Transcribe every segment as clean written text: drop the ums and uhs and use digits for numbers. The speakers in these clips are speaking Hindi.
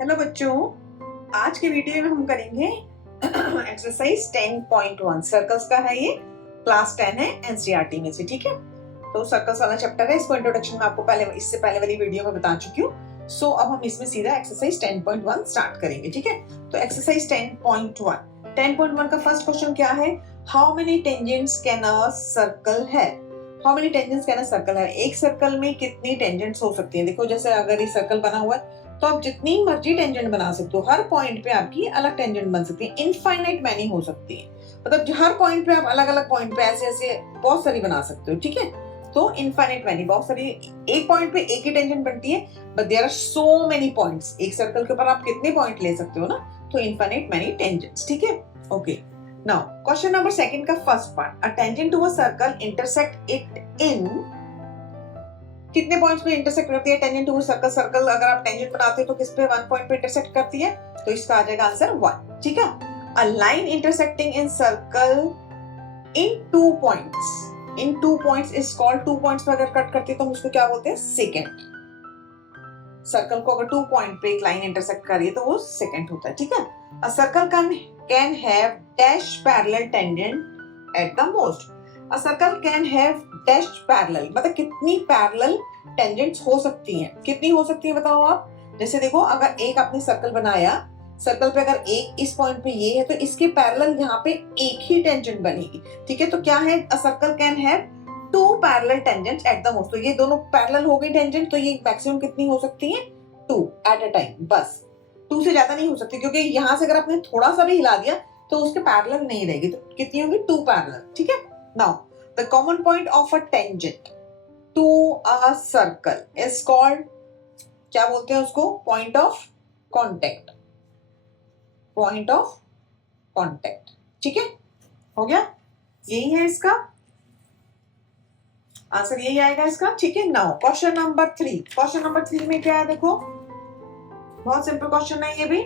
हेलो बच्चों, आज के वीडियो में हम करेंगे एक्सरसाइज 10.1। सर्कल्स का है, ये क्लास 10 है एनसीईआरटी में से। ठीक है, तो सर्कल्स वाला चैप्टर है। इसको इंट्रोडक्शन में आपको इससे पहले वाली वीडियो में बता चुकी हूँ। सो अब हम इसमें सीधा एक्सरसाइज 10.1 स्टार्ट करेंगे। ठीक है, तो एक्सरसाइज 10.1 का फर्स्ट क्वेश्चन क्या है? How many tangents can a circle have? How many tangents can a circle have? एक सर्कल में कितनी टेंजेंट्स हो सकती हैं? देखो, जैसे अगर ये सर्कल बना हुआ है तो आप जितनी मर्जी टेंजेंट बना सकते हो। हर पॉइंट पे आपकी अलग टेंजेंट बन सकती है, इनफाइनाइट मैनी हो सकती है। मतलब हर पॉइंट पे आप अलग अलग पॉइंट पे ऐसे ऐसे बहुत सारी बना सकते हो। ठीक है, तो इनफाइनाइट मैनी बहुत सारी, एक पॉइंट पे एक ही टेंजेंट बनती है, but there are so many points. एक सर्कल के ऊपर आप कितने पॉइंट ले सकते हो ना, तो इनफाइनाइट मैनी टेंजेंट्स। ठीक है, okay. Now question number second का first part, a tangent to a circle intersect it in, कितने पॉइंट्स पे इंटरसेक्ट करती है टेंजेंट टू सर्कल? सर्कल अगर आप टेंजेंट बनाते हो तो किस पे 1 पॉइंट पे इंटरसेक्ट करती है, तो इसका आ जाएगा आंसर 1। ठीक है, a line intersecting in circle in 2 points, in 2 points is called, 2 points पे अगर कट करती है तो हम उसको क्या बोलते हैं? सेकेंट। सर्कल को अगर 2 पॉइंट पे एक लाइन इंटरसेक्ट कर रही है तो वो सेकेंट होता है। ठीक है, a circle can have dash parallel tangent at the most. A circle can have dash parallel, मतलब कितनी पैरेलल टेंजेंट्स हो सकती हैं? कितनी हो सकती है बताओ आप? जैसे देखो, अगर एक आपने सर्कल बनाया, सर्कल पे अगर एक इस पॉइंट पे ये है तो इसके पैरेलल यहाँ पे एक ही टेंजेंट बनेगी। ठीक है, तो क्या है? A circle can have 2 parallel tangents at the most. तो ये दोनों पैरेलल हो गई टेंजेंट, तो ये मैक्सिमम कितनी हो सकती है? 2 एट अ टाइम, बस। 2 से ज्यादा नहीं हो सकती, क्योंकि यहां से अगर आपने थोड़ा सा भी हिला दिया तो उसके पैरेलल नहीं रहेगी। तो कितनी होगी? 2 पैरेलल। ठीक है, now the common point of a tangent to a circle is called, क्या बोलते हैं उसको? Point of contact, point of contact. ठीक है, हो गया, यही है इसका आंसर, यही आएगा इसका। ठीक है, now question number 3। Question number 3 में क्या है? देखो, बहुत सिंपल क्वेश्चन है ये भी।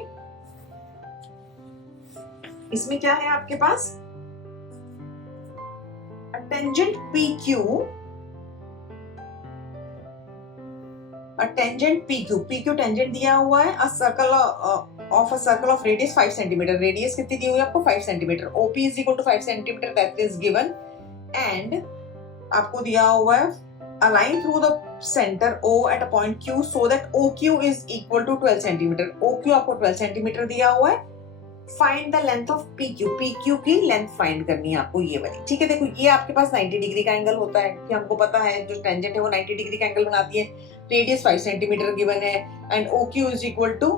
इसमें क्या है आपके पास? Tangent PQ, tangent PQ tangent दिया हुआ है। A circle of a circle of radius 5 centimetre, radius कितनी दी हुई है आपको? 5 centimetre. OP is equal to 5 centimetre, that is given. And आपको दिया हुआ है a line through the center O at a point Q so that OQ is equal to 12 centimeter। OQ आपको 12 सेंटीमीटर दिया हुआ है। Find the length of PQ, PQ की लेंथ फाइंड करनी है आपको, ये वाली। ठीक है, देखो ये आपके पास 90 डिग्री का एंगल होता है, कि हमको पता है जो टेंजेंट है वो 90 डिग्री का एंगल बनाती है। रेडियस 5 सेंटीमीटर गिवन है and OQ is equal to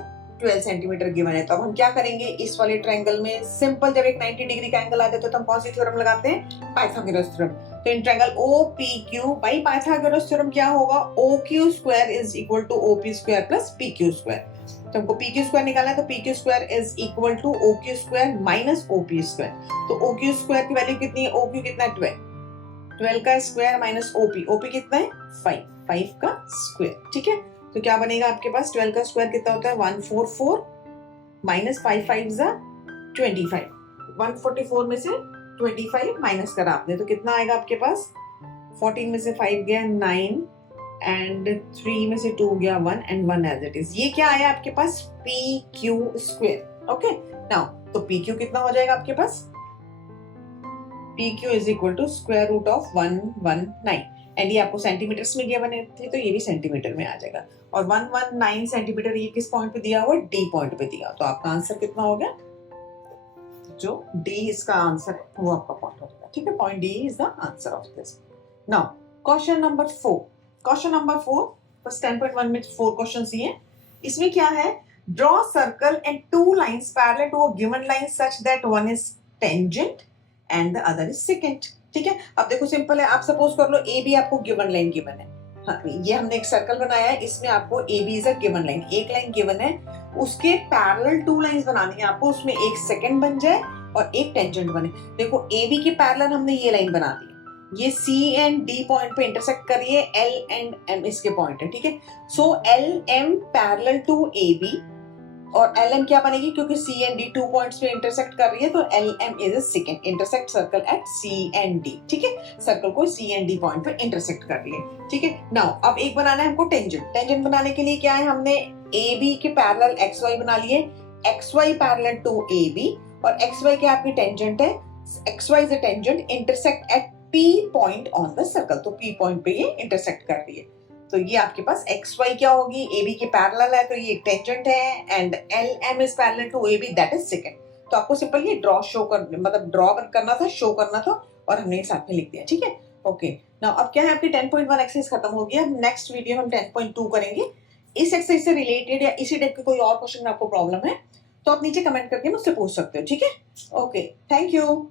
12 centimetre given है। तो अब हम क्या करेंगे इस वाले ट्रायंगल में? सिंपल, जब एक 90 डिग्री का एंगल आ जाता है तो हम कौन सी थ्योरम लगाते हैं? Pythagoras theorem. तो in triangle OPQ by Pythagoras theorem क्या होगा? OQ square is equal to OP square plus PQ square. तो हमको PQ स्क्वायर निकालना है, तो PQ square is equal to OQ square minus OP square. तो OQ स्क्वायर की वैल्यू कितनी है? OQ कितना है? 12। 12 का स्क्वायर माइनस OP कितना है? 5 का स्क्वायर। ठीक है, तो क्या बनेगा आपके पास? 12 का स्क्वायर कितना होता है? 144 माइनस 5 25। 144 में से 25 माइनस करा आपने तो कितना आएगा आपके पास? 14 में से 5 गया 9 एंड 3 में से 2 गया 1 एंड 1 एज इट इज। ये क्या आया आपके पास? PQ square. ओके, नाउ तो PQ कितना हो जाएगा आपके पास? PQ is equal to square root of 119 and ये आपको सेंटीमीटर्स में गिवन थे तो ये भी सेंटीमीटर में आ जाएगा। और 119 सेंटीमीटर ये किस पॉइंट पे दिया हुआ? D पॉइंट पे दिया। तो आपका आंसर कितना हो गया? जो D इसका आंसर है वो आपका पॉइंट हो जाएगा। ठीक है, point D is the answer of this. Now question number 4। Question number 4 बस 10.1 में 4 क्वेश्चंस ही हैं। इसमें क्या है? Draw circle and 2 lines parallel to a given line such that one is tangent and the other is secant. ठीक है, अब देखो सिंपल है, आप सपोज कर लो AB आपको गिवन लाइन गिवन है। हाँ, ये हमने एक सर्कल बनाया है, इसमें आपको AB is a given line, एक लाइन गिवन है, उसके पैरेलल 2 लाइंस बनानी है आपको, उसमें एक सेकेंड बन जाए और एक टेंजेंट बने। देखो AB के पैरेलल हमने ये लाइन बना दी, ये C एंड D पॉइंट पे इंटरसेक्ट कर रही है, L एंड M इसके पॉइंट है। ठीक है, सो LM पैरेलल टू AB और LM क्या बनेगी? क्योंकि C एंड D 2 पॉइंट्स पे इंटरसेक्ट कर रही है तो LM is a second intersect circle eight C and D। ठीक है, सर्कल को C एंड D पॉइंट पे इंटरसेक्ट कर रही है। ठीक है, नाउ अब एक बनाना है हमको टेंजेंट। टेंजेंट बनाने के लिए क्या है? हमने ए बी के पैरेलल एक्स वाई बना लिए, X Y parallel to A B, और एक्स वाई क्या आपकी टेंजेंट है, X Y is a tangent intersect at P point on the circle, तो पी पॉइंट पे ये इंटरसेक्ट कर रही है। तो ये आपके पास एक्स वाई क्या होगी, ए बी के पैरेलल है तो ये एक टेंजेंट है, and L M is parallel to A B, that is second. तो आपको सिंपल ये ड्रॉ शो कर, मतलब ड्रॉ करना था, शो करना था, और हमने ये साथ में लिख दिया, ठीक है। ओके, नाउ अब क्या है, आपकी 10.1 एक्सरसाइज खत्म हो गया। अब नेक्स्ट वीडियो हम 10.2 करेंगे। इस एक्सरसाइज से रिलेटेड या इसी टाइप के कोई और क्वेश्चन में आपको प्रॉब्लम है तो आप नीचे कमेंट करके मुझसे पूछ सकते हो, ठीक है। Okay, thank you.